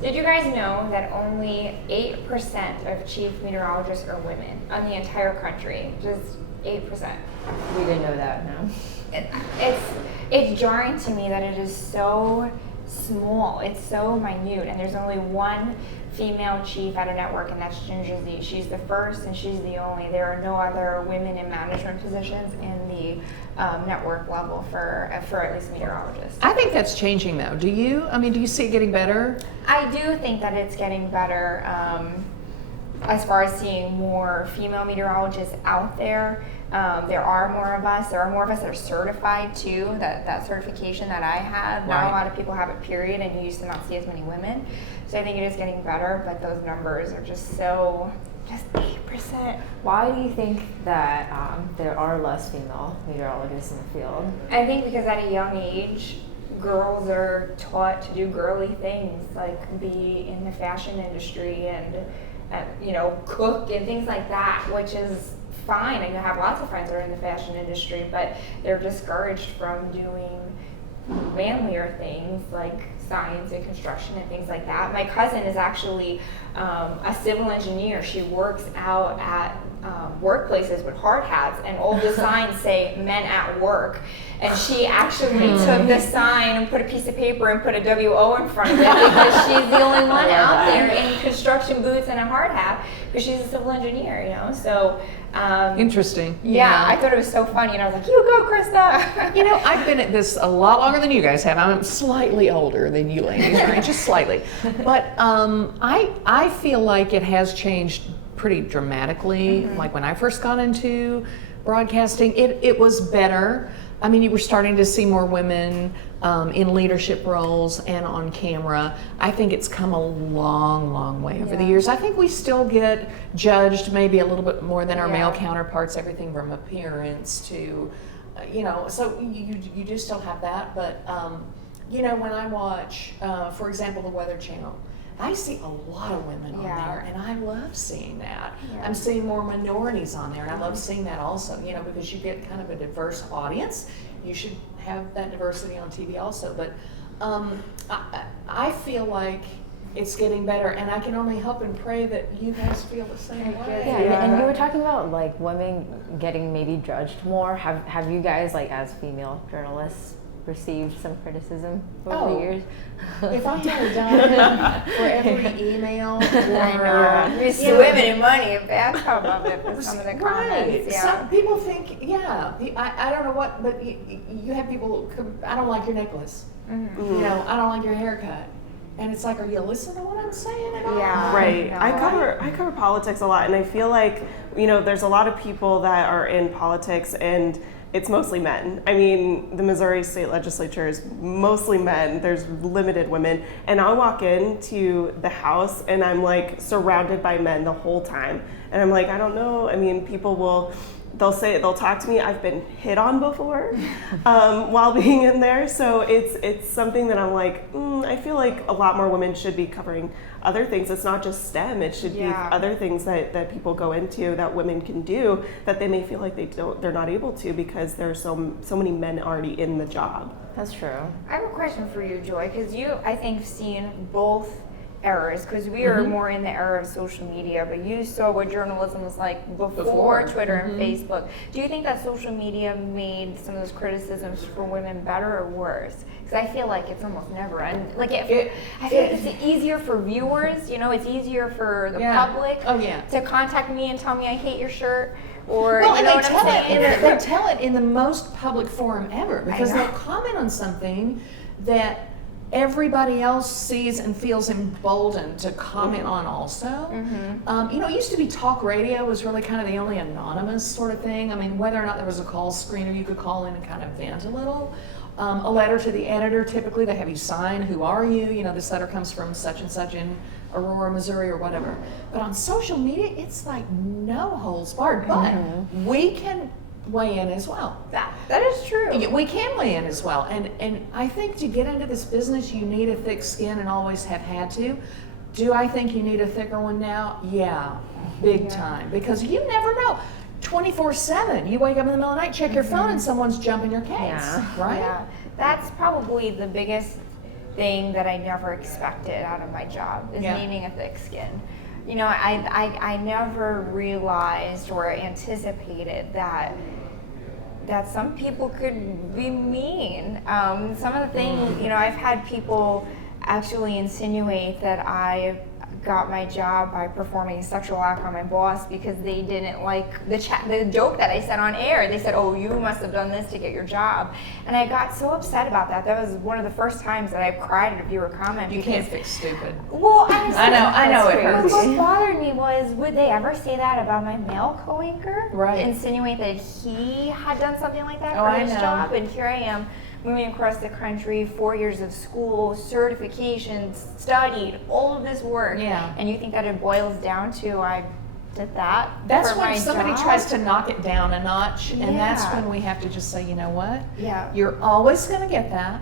Did you guys know that only 8% of chief meteorologists are women on the entire country? Just 8%. We didn't know that, no. It's jarring to me that it is so small. It's so minute, and there's only one female chief at a network, and that's Ginger Z. She's the first and she's the only. There are no other women in management positions in the network level for at least meteorologists. I think that's changing though. Do you? I mean, do you see it getting better? I do think that it's getting better as far as seeing more female meteorologists out there. There are more of us. There are more of us that are certified too. That certification that I have, not a lot of people have it, period, and you used to not see as many women. So I think it is getting better, but those numbers are just 8%. Why do you think that there are less female meteorologists in the field? I think because at a young age, girls are taught to do girly things, like be in the fashion industry and cook and things like that, which is fine. I have lots of friends that are in the fashion industry, but they're discouraged from doing manlier things like science and construction and things like that. My cousin is actually a civil engineer. She works out at workplaces with hard hats, and all the signs say men at work. And she actually took the sign and put a piece of paper and put a WO in front of it because she's the only one out there in construction boots and a hard hat because she's a civil engineer, So interesting. Yeah, I thought it was so funny, and I was like, "You go, Krista." I've been at this a lot longer than you guys have. I'm slightly older than you ladies, right? Just slightly. But I feel like it has changed pretty dramatically. Like when I first got into broadcasting, it was better. I mean, you were starting to see more women in leadership roles and on camera. I think it's come a long, long way over the years. I think we still get judged maybe a little bit more than our male counterparts, everything from appearance to, so you do still have that. But, when I watch, for example, the Weather Channel, I see a lot of women on there, and I love seeing that. Yeah. I'm seeing more minorities on there, and I love seeing that also, because you get kind of a diverse audience. You should have that diversity on TV also. But I feel like it's getting better, and I can only hope and pray that you guys feel the same way. Yeah, and you were talking about like women getting maybe judged more. Have you guys, like as female journalists, received some criticism over the years? If I had done for every email or you see women in money and bad about it for some of the comments. Yeah. Some people think, I don't know what, but you have people, I don't like your necklace. Mm-hmm. I don't like your haircut. And it's like, are you listening to what I'm saying at all? Yeah. Right. No. I cover politics a lot, and I feel like, there's a lot of people that are in politics, and it's mostly men. I mean, the Missouri State Legislature is mostly men. There's limited women. And I'll walk into the House and I'm like surrounded by men the whole time. And I'm like, I don't know. I mean, they'll talk to me. I've been hit on before while being in there. So it's something that I'm like, I feel like a lot more women should be covering other things. It's not just STEM. It should be other things that people go into that women can do that they may feel like they're not able to because there's so many men already in the job. That's true. I have a question for you, Joy, because you, I think, seen both eras, because we are more in the era of social media, but you saw what journalism was like before Twitter and Facebook. Do you think that social media made some of those criticisms for women better or worse? Because I feel like it's almost never end. I feel like it's easier for viewers. It's easier for the public to contact me and tell me I hate your shirt. Or well, you know and what I'm saying? they tell it in the most public forum ever, because they'll comment on something that everybody else sees and feels emboldened to comment on also. It used to be talk radio was really kind of the only anonymous sort of thing. I mean, whether or not there was a call screener, you could call in and kind of vent a little. A letter to the editor, typically they have you sign, who are you? This letter comes from such and such in Aurora, Missouri or whatever. But on social media, it's like no holds barred, but we can weigh in as well. That is true. We can weigh in as well. And I think to get into this business, you need a thick skin and always have had to. Do I think you need a thicker one now? Yeah, big time. Because you never know. 24/7. You wake up in the middle of the night, check your phone, and someone's jumping your case, right? Yeah. That's probably the biggest thing that I never expected out of my job is Yeah. needing a thick skin. You know, I never realized or anticipated that some people could be mean. Some of the things, you know, I've had people actually insinuate that I got my job by performing a sexual act on my boss because they didn't like the joke that I said on air. They said, "Oh, you must have done this to get your job," and I got so upset about that. That was one of the first times that I cried at a viewer comment. You can't fix stupid. Well, I was I know it hurts. What bothered me was, would they ever say that about my male co-anchor? Right. Insinuate that he had done something like that Oh, for I his know. job, and here I am, moving across the country, 4 years of school, certifications, studied, all of this work. Yeah. And you think that it boils down to I did that That's for when my somebody job? tries to knock it down a notch, and that's Yeah. when we have to just say, you know what? Yeah. You're always going to get that,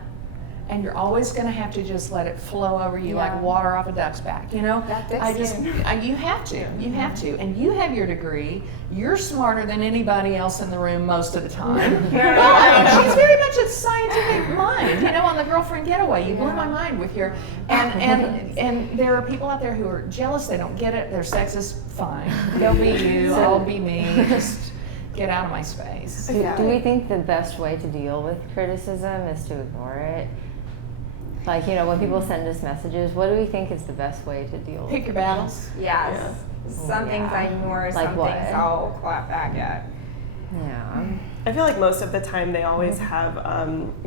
and you're always going to have to just let it flow over you Yeah. like water off a duck's back. You know, That thick I just, skin. you have to, and you have your degree. You're smarter than anybody else in the room most of the time. Well, I mean, she's very much a scientific mind. You know, on the Girlfriend Getaway, you blew my mind with your, and there are people out there who are jealous. They don't get it. They're sexist. Fine, they'll be you. I'll be me. Just get out of my space. Do we think the best way to deal with criticism is to ignore it? Like, you know, when people send us messages, what do we think is the best way to deal with Pick your battles. Yes. Some things I ignore, Like some what? things I'll clap back at. Yeah. I feel like most of the time they always have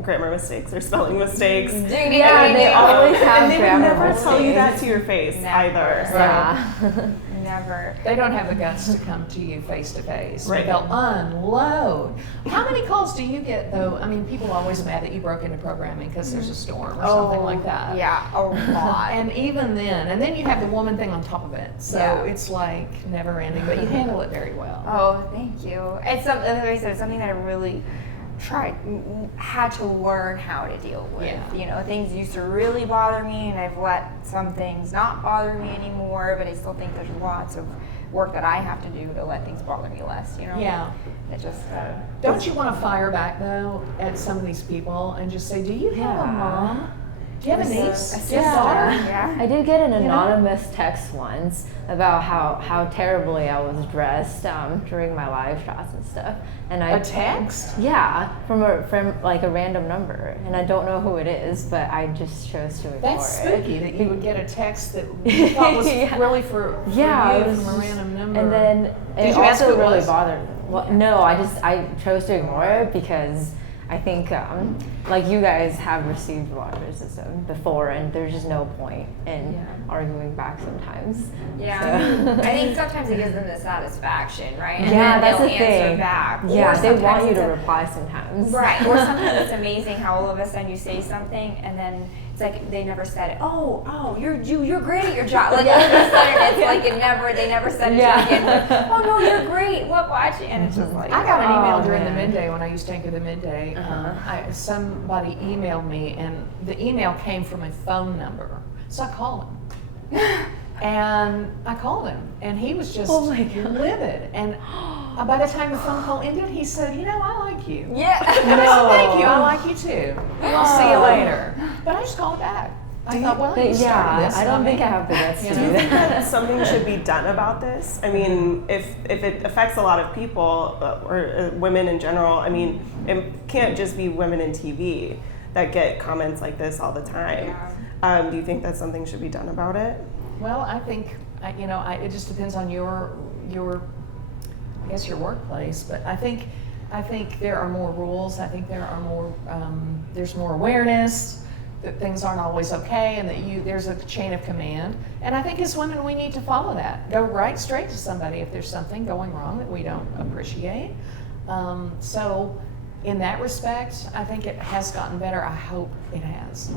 grammar mistakes or spelling mistakes. Yeah, they always have and they would grammar never tell you that mistakes. to your face Never. either. So. Yeah. Never. They don't have the guts to come to you face to face. Right. They'll unload. How many calls do you get though? I mean, people are always mad that you broke into programming because there's a storm or something like that. Yeah, a lot. And even then, and then you have the woman thing on top of it. So Yeah. it's like never ending, but you handle it very well. Oh, thank you. It's something, like I said, it's something that I really had to learn how to deal with. Yeah. You know, things used to really bother me, and I've let some things not bother me anymore, but I still think there's lots of work that I have to do to let things bother me less, you know? Yeah. It just, Don't you want to fire back though at some of these people and just say, do you have a Yeah. mom? Do you have a niece? a Do you have a daughter? yeah. I did get an anonymous text once about how terribly I was dressed during my live shots and stuff. And I A text? Yeah, from like a random number, and I don't know who it is, but I just chose to ignore That's it. spooky that you would get a text that you thought was Yeah. really for Yeah, you it was from a just- random number. And then Did it you ask also who it really was? bothered me. Well, no, I chose to ignore it because I think like you guys have received a lot of criticism before, and there's just no point in arguing back sometimes. Yeah, So- I think sometimes it gives them the satisfaction, right? And Yeah, then that's they'll the answer thing. back. Or Yeah, they sometimes want you it's to a- reply sometimes. Right, or sometimes it's amazing how all of a sudden you say something and then it's like they never said it. Oh, you're great at your job. Like all of a sudden it's like they never said it Yeah. to you again. Like, oh no, you're great. Look, watch it, and it's just like I got an email Oh, during the man. midday when I used to anchor the midday. Somebody emailed me, and the email came from a phone number. So I called him. And I called him, and he was just Oh my God. livid. And by the time the phone call ended, he said, "You know, I like you." yeah. I said, "Thank you. I like you too. I'll see you later." But I just called back. I thought, well, you started this. I don't not think me. I have the guts to You do know? Do you think that. that something should be done about this? I mean, if it affects a lot of people, or women in general, I mean, it can't just be women in TV that get comments like this all the time. Do you think that something should be done about it? Well, I think it just depends on your I guess your workplace. But I think there are more rules. I think there are more there's more awareness that things aren't always okay, and that there's a chain of command. And I think as women we need to follow that. Go right straight to somebody if there's something going wrong that we don't appreciate. So in that respect, I think it has gotten better. I hope it has.